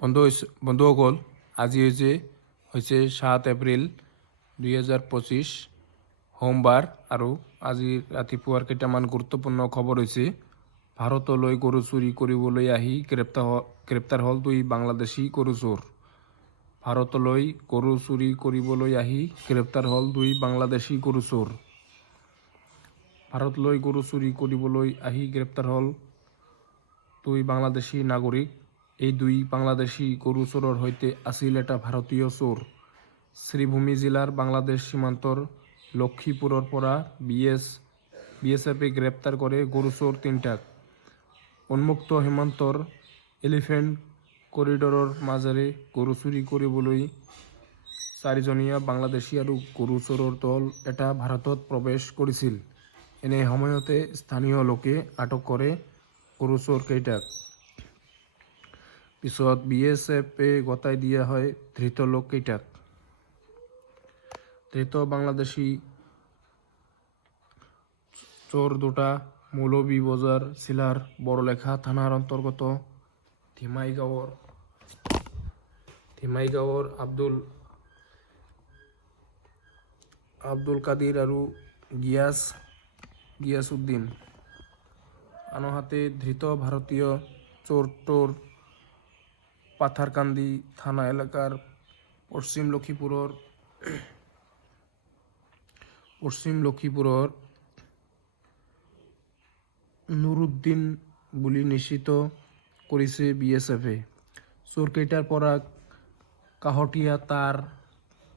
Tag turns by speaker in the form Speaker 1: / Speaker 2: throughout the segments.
Speaker 1: বন্ধু বন্ধুসকল আজি হৈছে হৈছে সাত এপ্ৰিল দুই হাজাৰ পঁচিছ, সোমবাৰ আৰু আজি ৰাতিপুৱাৰ কেইটামান গুৰুত্বপূৰ্ণ খবৰ হৈছে, ভাৰতলৈ গৰু চুৰি কৰিবলৈ আহি গ্ৰেপ্তাৰ গ্ৰেপ্তাৰ হ'ল দুই বাংলাদেশী গৰু চোৰ। ভাৰতলৈ গৰু চুৰি কৰিবলৈ আহি গ্ৰেপ্তাৰ হ'ল দুই বাংলাদেশী গৰু চোৰ। ভাৰতলৈ গৰু চুৰি কৰিবলৈ আহি গ্ৰেপ্তাৰ হ'ল দুই বাংলাদেশী নাগৰিক এই দুই বাংলাদেশী গৰু চোৰৰ সৈতে আছিল এটা ভাৰতীয় চোৰ শ্ৰীভূমি জিলাৰ বাংলাদেশ সীমান্তৰ লক্ষীপুৰৰ পৰা বি এছ বি এছ এফে গ্ৰেপ্তাৰ কৰে গৰু চোৰ তিনিটাক উন্মুক্ত সীমান্তৰ এলিফেণ্ট কৰিডৰৰ মাজেৰে গৰু চুৰি কৰিবলৈ চাৰিজনীয়া বাংলাদেশী আৰু গৰু চোৰৰ দল এটা ভাৰতত প্ৰৱেশ কৰিছিল। এনে সময়তে স্থানীয় লোকে আটক কৰে গৰু চোৰ কেইটাক। পিছত বি এছ এফে গতাই দিয়া হয় ধৃত লোককেইটাক ধৃত বাংলাদেশী চোৰ দুটা, মৌলবী বজাৰ জিলাৰ বড়লেখা থানাৰ অন্তৰ্গত ধিমাই গাঁৱৰ ধিমাই গাঁৱৰ আব্দুল আব্দুল কাদিৰ আৰু গিয়াছ গিয়াছ উদ্দিন। আনহাতে ধৃত ভাৰতীয় চোৰটোৰ পাথাৰকান্দি থানা এলেকাৰ পশ্চিম লক্ষীপুৰৰ পশ্চিম লক্ষীপুৰৰ নুৰুদ্দিন বুলি নিশ্চিত কৰিছে বি এছ এফে চোৰকেইটাৰ পৰা কাহতীয়া তাঁৰ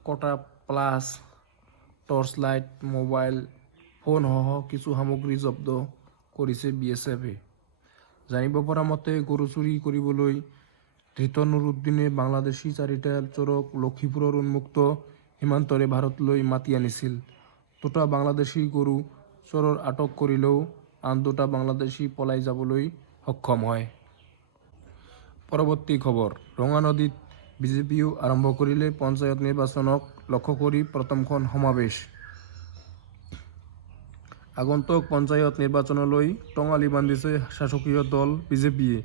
Speaker 1: কটা প্লাছ টৰ্চ লাইট মোবাইল, ফোনসহ কিছু সামগ্ৰী জব্দ কৰিছে বি এছ এফে জানিব পৰা মতে গৰু চুৰি কৰিবলৈ ধৃত নুৰুদ্দিনে বাংলাদেশী চাৰিটা চোৰক লক্ষীপুৰৰ উন্মুক্ত সীমান্তৰে ভাৰতলৈ মাতি আনিছিল। দুটা বাংলাদেশী গৰু চোৰৰ আটক কৰিলেও আন দুটা বাংলাদেশী পলাই যাবলৈ সক্ষম হয়। পৰৱৰ্তী খবৰ, ৰঙা নদীত বিজেপিও আৰম্ভ কৰিলে পঞ্চায়ত নিৰ্বাচনক লক্ষ্য কৰি প্ৰথমখন সমাৱেশ। আগন্তুক পঞ্চায়ত নিৰ্বাচনলৈ টঙালি বান্ধিছে শাসকীয় দল বিজেপিয়ে।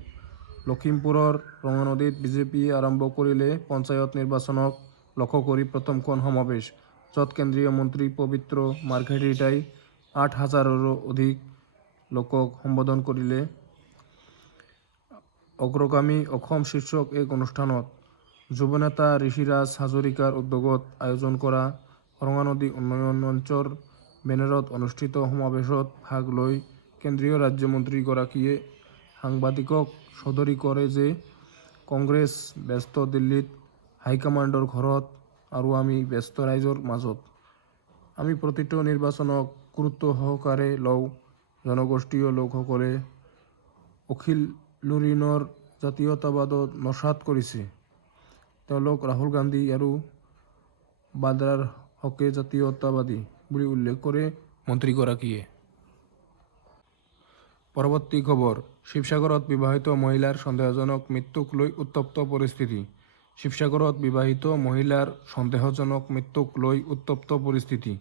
Speaker 1: লখিমপুৰৰ ৰঙানদীত বিজেপিয়ে আৰম্ভ কৰিলে পঞ্চায়ত নিৰ্বাচনক লক্ষ্য কৰি প্ৰথমখন সমাৱেশ, য'ত কেন্দ্ৰীয় মন্ত্ৰী পবিত্ৰ মাৰ্ঘেৰিটাই আঠ হাজাৰৰো অধিক লোকক সম্বোধন কৰিলে। অগ্ৰগামী অসম শীৰ্ষক এক অনুষ্ঠানত যুৱনেতা ঋষিৰাজ হাজৰিকাৰ উদ্যোগত আয়োজন কৰা ৰঙানদী উন্নয়ন মঞ্চৰ বেনাৰত অনুষ্ঠিত সমাৱেশত ভাগ লৈ কেন্দ্ৰীয় ৰাজ্যমন্ত্ৰীগৰাকীয়ে সাংবাদিকক সদৰি কৰে যে কংগ্ৰেছ ব্যস্ত দিল্লীত হাইকমাণ্ডৰ ঘৰত আৰু আমি ব্যস্ত ৰাইজৰ মাজত। আমি প্ৰতিটো নিৰ্বাচনক গুৰুত্ব সহকাৰে লওঁ। জনগোষ্ঠীয় লোকসকলে অখিল লুৰিনৰ জাতীয়তাবাদত নস্বাত কৰিছে। তেওঁলোক ৰাহুল গান্ধী আৰু বাদ্ৰাৰ হকে জাতীয়তাবাদী বুলি উল্লেখ কৰে মন্ত্ৰীগৰাকীয়ে। পৰৱৰ্তী খবৰ শিৱসাগৰত বিবাহিত মহিলাৰ সন্দেহজনক মৃত্যুক লৈ উত্তপ্ত পৰিস্থিতি। শিৱসাগৰত বিবাহিত মহিলাৰ সন্দেহজনক মৃত্যুক লৈ উত্তপ্ত পৰিস্থিতি।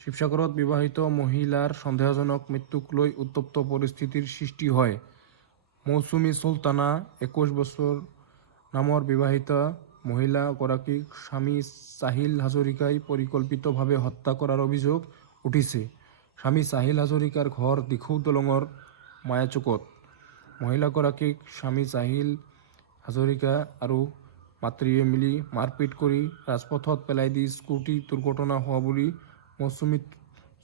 Speaker 1: শিৱসাগৰত বিবাহিত মহিলাৰ সন্দেহজনক মৃত্যুক লৈ উত্তপ্ত পৰিস্থিতিৰ সৃষ্টি হয়। মৌচুমী চুলতানা একৈছ বছৰ নামৰ বিবাহিতা মহিলাগৰাকীক স্বামী চাহিল হাজৰিকাই পৰিকল্পিতভাৱে হত্যা কৰাৰ অভিযোগ উঠিছে। স্বামী চাহিল হাজৰিকাৰ ঘৰ দিখৌ দলঙৰ মায়াচুকত। মহিলাগৰাকীক স্বামী চাহিল হাজৰিকা আৰু মাতৃয়ে মিলি মাৰপিট কৰি ৰাজপথত পেলাই দি স্কুটি দুৰ্ঘটনা হোৱা বুলি মৌচুমী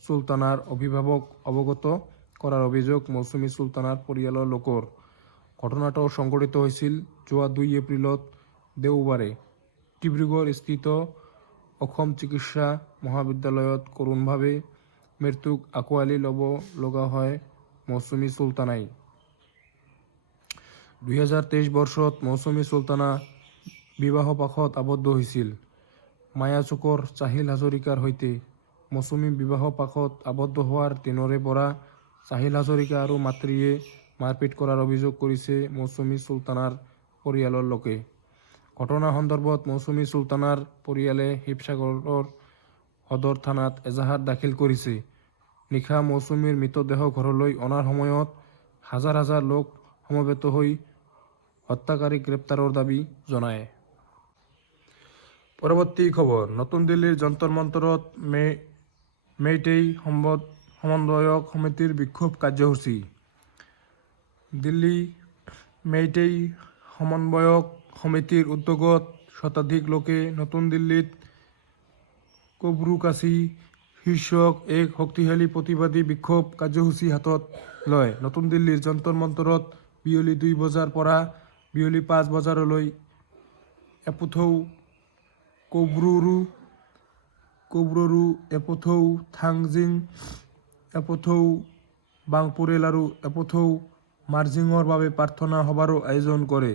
Speaker 1: চুলতানাৰ অভিভাৱক অৱগত কৰাৰ অভিযোগ মৌচুমী চুলতানাৰ পৰিয়ালৰ লোকৰ। ঘটনাটো সংঘটিত হৈছিল যোৱা দুই এপ্ৰিলত দেওবাৰে। ডিব্ৰুগড়স্থিত অসম চিকিৎসা মহাবিদ্যালয়ত কৰোণভাৱে মৃত্যুক আঁকোৱালি ল'ব লগা হয় মৌচুমী চুলতানাই। দুহেজাৰ তেইছ বৰ্ষত মৌচুমী চুলতানা বিবাহপাশত আবদ্ধ হৈছিল। মায়াচুকৰ চাহিল হাজৰিকাৰ সৈতে মৌচুমী বিবাহপাশত আবদ্ধ হোৱাৰ দিনৰে পৰা চাহিল হাজৰিকা আৰু মাতৃয়ে মাৰপিট কৰাৰ অভিযোগ কৰিছে মৌচুমী চুলতানাৰ পৰিয়ালৰ লোকে। ঘটনা সন্দৰ্ভত মৌচুমী চুলতানাৰ পৰিয়ালে শিৱসাগৰৰ সদৰ থানাত এজাহাৰ দাখিল কৰিছে। নিশা মৌচুমীৰ মৃতদেহ ঘৰলৈ অনাৰ সময়ত হাজাৰ হাজাৰ লোক সমবেত হৈ হত্যাকারী গ্রেপ্তারের দাবি জনায়। পরবর্তী খবর নতুন দিল্লির যন্তর মন্তৰত মে মেইটেই সম্বদ, সমন্বয়ক সমিতিৰ বিক্ষোভ কাৰ্যসূচী। দিল্লী মেইটেই সমন্বয়ক সমিতিৰ উদ্যোগত শতাধিক লোকে নতুন দিল্লীত কব্ৰুকাচী শীৰ্ষক এক শক্তিশালী প্ৰতিবাদী বিক্ষোভ কাৰ্যসূচী হাতত লয়। নতুন দিল্লীৰ যন্তৰ মন্তৰত বিয়লি দুই বজাৰ পৰা বিয়লি পাঁচ বজাৰলৈ এপথৌ কব্ৰুৰু, কব্ৰৰু এপথৌ থাংজিং, এপথৌ বাংপুৰেল আৰু এপথৌ মাৰ্জিঙৰ বাবে প্ৰাৰ্থনা সভাৰো আয়োজন কৰে।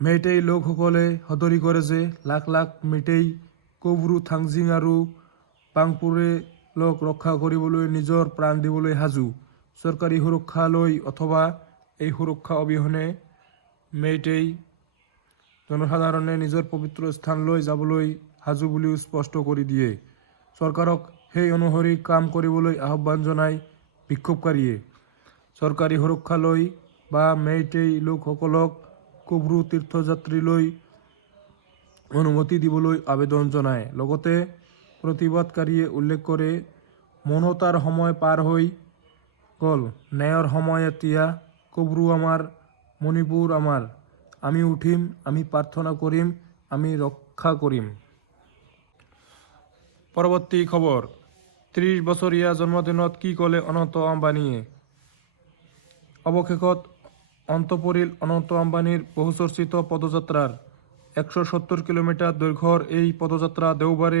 Speaker 1: মেইটেই লোকসকলে সদৰি কৰে যে লাখ লাখ মেইটেই কব্ৰু থাংজিং আৰু বাংপুৰেলক ৰক্ষা কৰিবলৈ নিজৰ প্ৰাণ দিবলৈ সাজু। চৰকাৰী সুৰক্ষা লৈ অথবা এই সুৰক্ষা অবিহনে মেইটেই জনসাধাৰণে নিজৰ পবিত্ৰ স্থানলৈ যাবলৈ সাজু বুলিও স্পষ্ট কৰি দিয়ে। চৰকাৰক সেই অনুসৰি কাম কৰিবলৈ আহ্বান জনাই বিক্ষোভকাৰীয়ে। চৰকাৰী সুৰক্ষা লৈ বা মেইটেই লোকসকলক কব্ৰু তীৰ্থযাত্ৰীলৈ অনুমতি দিবলৈ আবেদন জনায়। লগতে প্ৰতিবাদকাৰীয়ে উল্লেখ কৰে, মৌনতাৰ সময় পাৰ হৈ গ'ল। ন্যায়ৰ সময় এতিয়া, কব্ৰু আমাৰ, মণিপুৰ আমাৰ। আমি উঠিম, আমি প্ৰাৰ্থনা কৰিম, আমি ৰক্ষা কৰিম। পৰৱৰ্তী খবৰ ত্ৰিছ বছৰীয়া জন্মদিনত কি ক'লে অনন্ত আম্বানীয়ে? অৱশেষত অন্ত পৰিল অনন্ত আম্বানীৰ বহুচৰ্চিত পদযাত্ৰাৰ একশ সত্তৰ কিলোমিটাৰ দৈৰ্ঘ্যৰ এই পদযাত্ৰা দেওবাৰে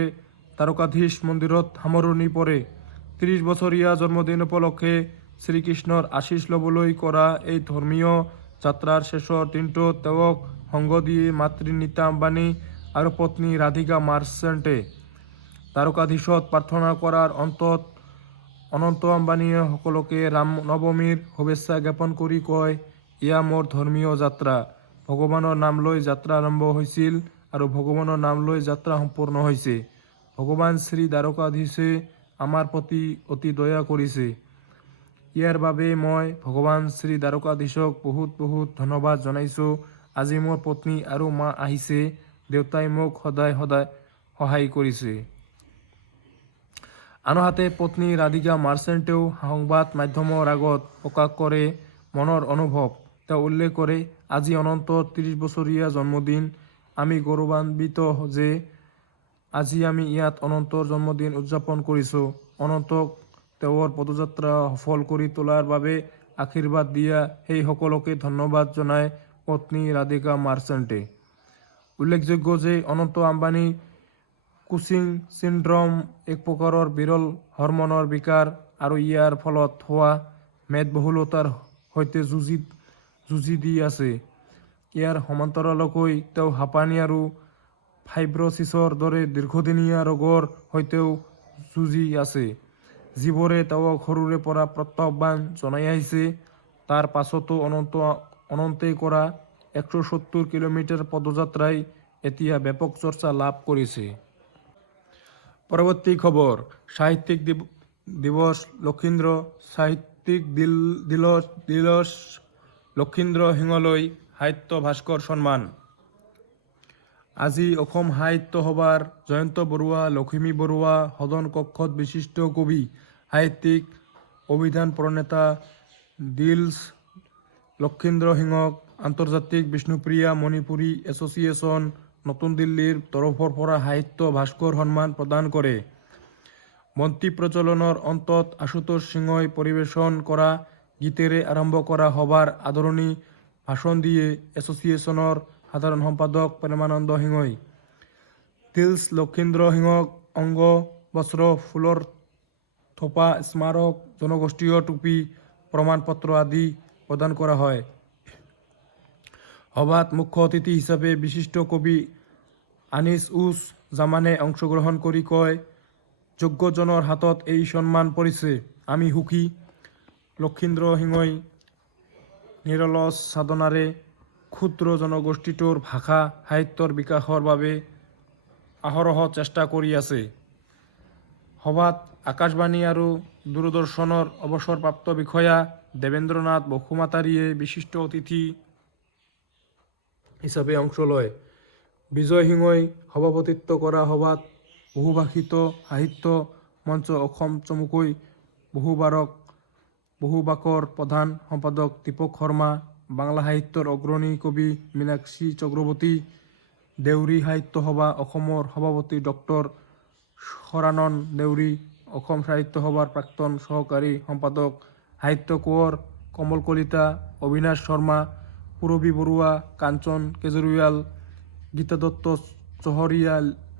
Speaker 1: দ্বাৰকাধীশ মন্দিৰত সামৰণি পৰে ত্ৰিছ বছৰীয়া জন্মদিন উপলক্ষে শ্ৰীকৃষ্ণৰ আশীষ ল'বলৈ কৰা এই ধৰ্মীয় যাত্ৰাৰ শেষৰ দিনটোত তেওঁক সংগ দিয়ে মাতৃ নীতা আম্বানী আৰু পত্নী ৰাধিকা মাৰ্চেণ্টে দ্বাৰকাধীশত প্ৰাৰ্থনা কৰাৰ অন্তত অনন্ত আম্বানীয়ে সকলোকে ৰাম নৱমীৰ শুভেচ্ছা জ্ঞাপন কৰি কয়, এয়া মোৰ ধৰ্মীয় যাত্ৰা। ভগৱানৰ নাম লৈ যাত্ৰা আৰম্ভ হৈছিল আৰু ভগৱানৰ নাম লৈ যাত্ৰা সম্পূৰ্ণ হৈছে। ভগৱান শ্ৰী দ্বাৰকাধীশে আমাৰ প্ৰতি অতি দয়া কৰিছে। ইয়াৰ বাবে মই ভগৱান শ্ৰী দ্বাৰকাধীশক বহুত বহুত ধন্যবাদ জনাইছোঁ। আজি মোৰ পত্নী আৰু মা আহিছে। দেউতাই মোক সদায় সদায় সহায় কৰিছে। আনহাতে পত্নী ৰাধিকা মাৰ্চেণ্টেও সংবাদ মাধ্যমৰ আগত প্ৰকাশ কৰে মনৰ অনুভৱ। তেওঁ উল্লেখ কৰে আজি অনন্ত ত্ৰিছ বছৰীয়া জন্মদিন। আমি গৌৰৱান্বিত যে আজি আমি ইয়াত অনন্তৰ জন্মদিন উদযাপন কৰিছোঁ। অনন্তক তেওঁৰ পদযাত্ৰা সফল কৰি তোলাৰ বাবে আশীৰ্বাদ দিয়া সেই সকলোকে ধন্যবাদ জনাই পত্নী ৰাধিকা মাৰ্চেণ্টে। উল্লেখযোগ্য যে অনন্ত আম্বানী কুচিং চিনড্ৰম এক প্ৰকাৰৰ বিৰল হৰমনৰ বিকাৰ আৰু ইয়াৰ ফলত হোৱা মেদবহুলতাৰ সৈতে যুঁজি যুঁজি দি আছে। ইয়াৰ সমান্তৰালকৈ তেওঁ হাঁপানি আৰু ফাইব্ৰচিছৰ দৰে দীৰ্ঘদিনীয়া ৰোগৰ সৈতেও যুঁজি আছে। যিবোৰে তেওঁক সৰুৰে পৰা প্ৰত্যাহ্বান জনাই আহিছে। তাৰ পাছতো অনন্ত, অনন্তে কৰা একশ সত্তৰ কিলোমিটাৰ পদযাত্ৰাই এতিয়া ব্যাপক চৰ্চা লাভ কৰিছে। পৰৱৰ্তী খবৰ, সাহিত্যিক দিৱ- দিৱস লক্ষীন্দ্ৰ, সাহিত্যিক দিল দিলছ দিলছ লক্ষীন্দ্ৰ সিংহলৈ সাহিত্য ভাস্কৰ সন্মান। আজি অসম সাহিত্য সভাৰ জয়ন্ত বৰুৱা, লখিমী বৰুৱা, সদন কক্ষত বিশিষ্ট কবি, সাহিত্যিক, অভিধান প্ৰণেতা দিলছ লক্ষীন্দ্ৰ সিংহক আন্তৰ্জাতিক বিষ্ণুপ্ৰিয়া মণিপুৰী এছ'চিয়েশ্যন, নতুন দিল্লীৰ তৰফৰ পৰা সাহিত্য ভাস্কৰ সন্মান প্ৰদান কৰে। মন্ত্ৰী প্ৰজ্বলনৰ অন্তত আশুতোষ সিংহই পৰিৱেশন কৰা গীতেৰে আৰম্ভ কৰা সভাৰ আদৰণি ভাষণ দিয়ে এছ'চিয়েশ্যনৰ সাধাৰণ সম্পাদক প্ৰেমানন্দ সিংহই দিলছ লক্ষীন্দ্ৰ সিংহক অংগ, বস্ত্ৰ, ফুলৰ থোপা, স্মাৰক, জনগোষ্ঠীয় টুপি, প্ৰমাণপত্ৰ আদি প্ৰদান কৰা হয়। সভাত মুখ্য অতিথি হিচাপে বিশিষ্ট কবি আনিছ উজ জামানে অংশগ্ৰহণ কৰি কয় যোগ্যজনৰ হাতত এই সন্মান পৰিছে, আমি সুখী। লক্ষীন্দ্ৰ সিংহই নিৰলস সাধনাৰে ক্ষুদ্ৰ জনগোষ্ঠীটোৰ ভাষা সাহিত্যৰ বিকাশৰ বাবে আহৰহ চেষ্টা কৰি আছে। সভাত আকাশবাণী আৰু দূৰদৰ্শনৰ অৱসৰপ্ৰাপ্ত বিষয়া দেবেন্দ্রনাথ বসুমাতারিয়ে বিশিষ্ট অতিথি হিসাবে অংশ লয়। বিজয় সিংহই সভাপতিত্ব কৰা সভাত বহুভাষিত সাহিত্য মঞ্চ অসম চমুকৈ বহুবাৰক বহুবাকৰ প্ৰধান সম্পাদক দীপক শৰ্মা, বাংলা সাহিত্যৰ অগ্ৰণী কবি মীনাক্ষী চক্ৰৱৰ্তী, দেউৰী সাহিত্য সভা অসমৰ সভাপতি ডক্টৰ সৰানন দেউৰী, অসম সাহিত্য সভাৰ প্ৰাক্তন সহকাৰী সম্পাদক সাহিত্য কোঁৱৰ কমল কলিতা অবিনাশ শৰ্মা পূৰবী বৰুৱা, কাঞ্চন কেজৰিৱাল, গীতা দত্ত চহৰীয়া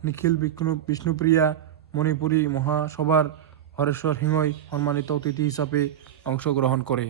Speaker 1: নিখিল বিষ্ণু বিষ্ণুপ্ৰিয়া, মণিপুৰী মহাসভাৰ হৰেশ্বৰ হিংয় সম্মানিত অতিথি হিসাবে অংশগ্রহণ কৰে